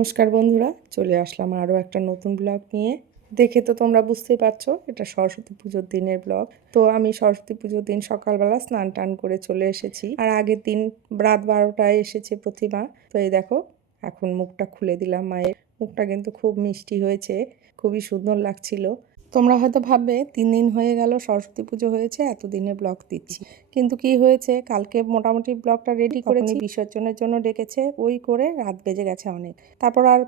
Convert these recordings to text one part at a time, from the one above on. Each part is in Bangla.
নমস্কার বন্ধুরা, চলে আসলাম আরও একটা নতুন ব্লগ নিয়ে। দেখে তো তোমরা বুঝতেই পারছ, এটা সরস্বতী পুজোর দিনের ব্লগ। তো আমি সরস্বতী পুজোর দিন সকালবেলা স্নান টান করে চলে এসেছি। আর আগের দিন রাত বারোটায় এসেছে প্রতিমা। তো এই দেখো, এখন মুখটা খুলে দিলাম মায়ের। মুখটা কিন্তু খুব মিষ্টি হয়েছে, খুবই সুন্দর লাগছিল। তোমরা হয়তো ভাববে তিন দিন হয়ে গেল সরস্বতী পুজো হয়েছে এতদিনে ব্লগ দিচ্ছি। কিন্তু কি হয়েছে কালকে মোটামুটি ব্লগটা রেডি করেছি। বিসর্জনের জন্য ডেকেছে ওই করে রাত বেজে গেছে অনেক। তারপর আর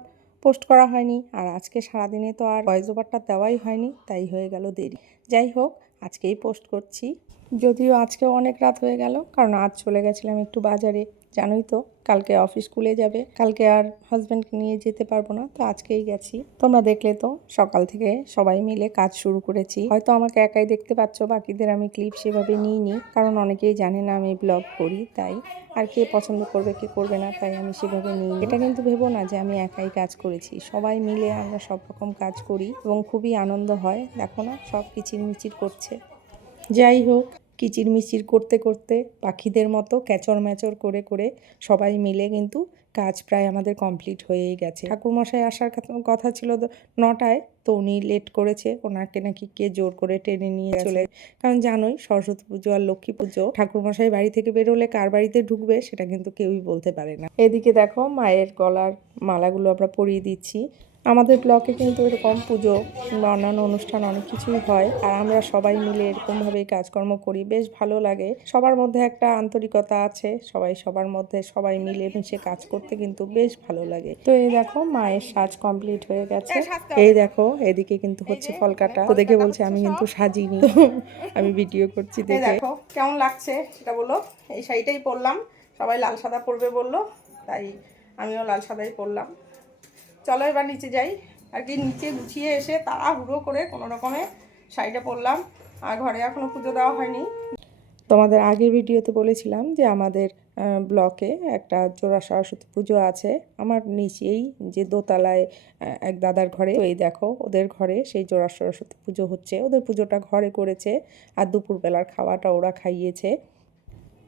পোস্ট করা হয়নি আর আজকে সারাদিনে তো আর ভয়েস ওভারটা দেওয়াই হয়নি তাই হয়ে গেল দেরি। যাই হোক আজকেই পোস্ট করছি। যদিও আজকেও অনেক রাত হয়ে গেল কারণ আজ চলে গেছিলাম একটু বাজারে। জানোই তো, কালকে অফিস খুলে যাবে। কালকে আর হাজব্যান্ডকে নিয়ে যেতে পারব না, তো আজকেই গেছি। তোমরা দেখলে তো, সকাল থেকে সবাই মিলে কাজ শুরু করেছি। হয়তো আমাকে একাই দেখতে পাচ্ছ, বাকিদের আমি ক্লিপ সেভাবে নিইনি, কারণ অনেকেই জানে না আমি ব্লগ করি, তাই। আর কে পছন্দ করবে, কে করবে না, তাই আমি সেভাবে নিই এটা কিন্তু ভেবো না যে আমি একাই কাজ করেছি। সবাই মিলে আমরা সব রকম কাজ করি এবং খুবই আনন্দ হয়। দেখো না, সব কিচির মিচির করছে। যাই হোক কিচিরমিচির করতে করতে পাখিদের মতো ক্যাচর ম্যাচর করে করে সবাই মিলে কিন্তু কাজ প্রায় আমাদের কমপ্লিট হয়েই গেছে। ঠাকুরমশাই আসার কথা- কথা ছিল তো নটায় তো উনি লেট করেছে ওনাকে নাকি কে জোর করে টেনে নিয়ে চলে কারণ জানোই সরস্বতী পুজো আর লক্ষ্মী পুজো ঠাকুরমশাই বাড়ি থেকে বেরোলে কার বাড়িতে ঢুকবে সেটা কিন্তু কেউই বলতে পারে না। এদিকে দেখো মায়ের গলার মালাগুলো আমরা পরিয়ে দিচ্ছি। আমাদের ব্লকে কিন্তু এরকম পুজো বা অন্যান্য অনুষ্ঠান অনেক কিছুই হয় আর আমরা সবাই মিলে এরকমভাবেই কাজকর্ম করি। বেশ ভালো লাগে। সবার মধ্যে একটা আন্তরিকতা আছে। সবাই সবার মধ্যে সবাই মিলে মিশে কাজ করতে কিন্তু বেশ ভালো লাগে। তো এই দেখো মায়ের সাজ কমপ্লিট হয়ে গেছে। এই দেখো এদিকে কিন্তু হচ্ছে ফল কাটা তো দেখে বলছে আমি কিন্তু সাজিনি। আমি ভিডিও করছি দেখে দেখো। কেমন লাগছে সেটা বলো। এই শাড়িটাই পরলাম। সবাই লাল সাদা পরবে বলল তাই আমিও লাল সাদাই পরলাম। চলো এবার নিচে যাই। আর কি নিচে গুছিয়ে এসে তাড়াহুড়ো করে কোনো রকমে শাড়িটা পরলাম। আর ঘরে এখনও পুজো দেওয়া হয়নি। তোমাদের আগের ভিডিওতে বলেছিলাম যে আমাদের ব্লকে একটা জোড়া সরস্বতী পুজো আছে। আমার নিচেই যে দোতলায় এক দাদার ঘরে। ওই দেখো, ওদের ঘরে সেই জোড়া সরস্বতী পুজো হচ্ছে। ওদের পুজোটা ঘরে করেছে। আর দুপুরবেলার খাওয়াটা ওরা খাইয়েছে।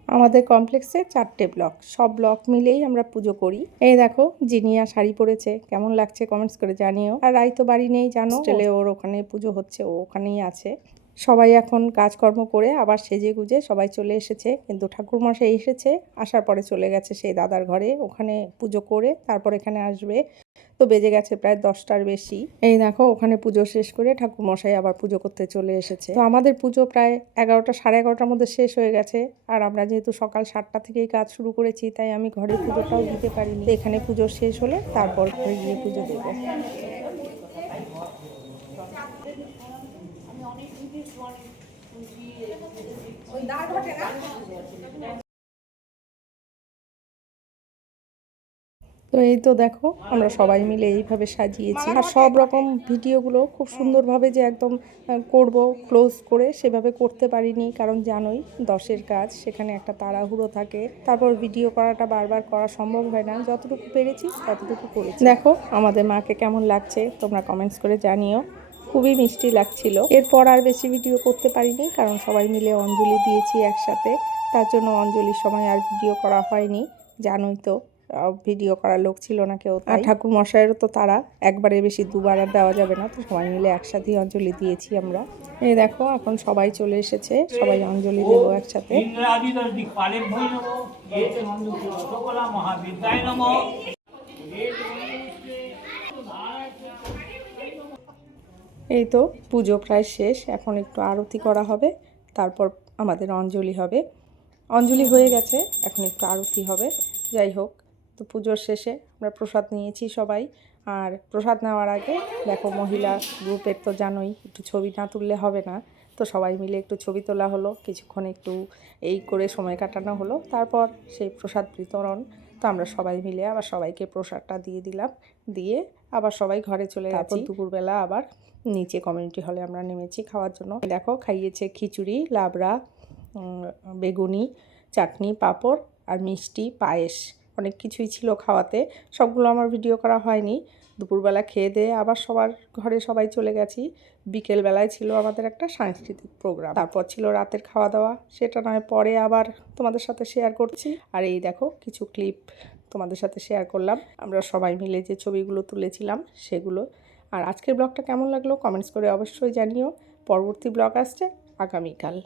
আমাদের কমপ্লেক্সে চারটে ব্লক। সব ব্লক মিলেই আমরা পুজো করি। এই দেখো, জিনিয়া শাড়ি পরেছে। কেমন লাগছে কমেন্টস করে জানিও। আর রাই তো বাড়ি নেই, জানো? হোস্টেলে ওর ওখানে পুজো হচ্ছে, ও ওখানেই আছে। সবাই এখন কাজকর্ম করে আবার সেজে গুজে সবাই চলে এসেছে। কিন্তু ঠাকুরমশাই এসেছে, আসার পরে চলে গেছে সেই দাদার ঘরে। ওখানে পুজো করে তারপর এখানে আসবে। বেজে গেছে প্রায় দশটার বেশি। এই দেখো, ওখানে পুজো শেষ করে ঠাকুরমশাই আবার পুজো করতে চলে এসেছে। তো আমাদের পুজো প্রায় এগারোটা, সাড়ে এগারোটার মধ্যে শেষ হয়ে গেছে। আর আমরা যেহেতু সকাল সাতটা থেকেই কাজ শুরু করেছি, তাই আমি ঘরে পুজোটাও দিতে পারিনি। এখানে পুজো শেষ হলে তারপর ঘরে গিয়ে পুজো দেবো। তো এই তো দেখো, আমরা সবাই মিলে এইভাবে সাজিয়েছি। আর সব রকম ভিডিওগুলো খুব সুন্দরভাবে যে একদম করব ক্লোজ করে সেভাবে করতে পারিনি, কারণ জানোই দশের কাজ, সেখানে একটা তাড়াহুড়ো থাকে। তারপর ভিডিও করাটা বারবার করা সম্ভব হয় না। যতটুকু পেরেছি, ততটুকু করেছি। দেখো, আমাদের মাকে কেমন লাগছে, তোমরা কমেন্টস করে জানিও। খুবই মিষ্টি লাগছিল। এরপর আর বেশি ভিডিও করতে পারিনি, কারণ সবাই মিলে অঞ্জলি দিয়েছি একসাথে। তার জন্য অঞ্জলির সময় আর ভিডিও করা হয়নি, জানোই তো। ভিডিও করার লোক ছিল না কেউ আর ঠাকুর মশাইয়েরও তো তারা একবারে বেশি দুবার আর দেওয়া যাবে না তো সবাই মিলে একসাথেই অঞ্জলি দিয়েছি আমরা। এই দেখো এখন সবাই চলে এসেছে সবাই অঞ্জলি দেবো একসাথে। এই তো পুজো প্রায় শেষ এখন একটু আরতি করা হবে তারপর আমাদের অঞ্জলি হবে। অঞ্জলি হয়ে গেছে এখন একটু আরতি হবে যাই হোক। তো পুজোর শেষে আমরা প্রসাদ নিয়েছি সবাই। আর প্রসাদ নেওয়ার আগে দেখো মহিলা গ্রুপের তো জানোই একটু ছবি না তুললে হবে না। তো সবাই মিলে একটু ছবি তোলা হলো কিছুক্ষণ একটু এই করে সময় কাটানো হলো। তারপর সেই প্রসাদ বিতরণ তো আমরা সবাই মিলে আবার সবাইকে প্রসাদটা দিয়ে দিলাম। দিয়ে আবার সবাই ঘরে চলে গেছি। দুপুরবেলা আবার নিচে কমিউনিটি হলে আমরা নেমেছি খাওয়ার জন্য। দেখো খাইয়েছে খিচুড়ি লাবড়া বেগুনি চাটনি পাঁপড় আর মিষ্টি পায়েস। অনেক কিছুই ছিল খাওয়াতে। সবগুলো আমার ভিডিও করা হয়নি। দুপুরবেলা খেয়ে দিয়ে আবার সবার ঘরে সবাই চলে গেছি। বিকেলবেলায় ছিল আমাদের একটা সাংস্কৃতিক প্রোগ্রাম। তারপর ছিল রাতের খাওয়া দাওয়া সেটা নয়, পরে আবার তোমাদের সাথে শেয়ার করছি। আর এই দেখো, কিছু ক্লিপ তোমাদের সাথে শেয়ার করলাম। আমরা সবাই মিলে যে ছবিগুলো তুলেছিলাম, সেগুলো। আর আজকের ব্লগটা কেমন লাগল কমেন্টস করে অবশ্যই জানিও। পরবর্তী ব্লগ আসছে আগামীকাল।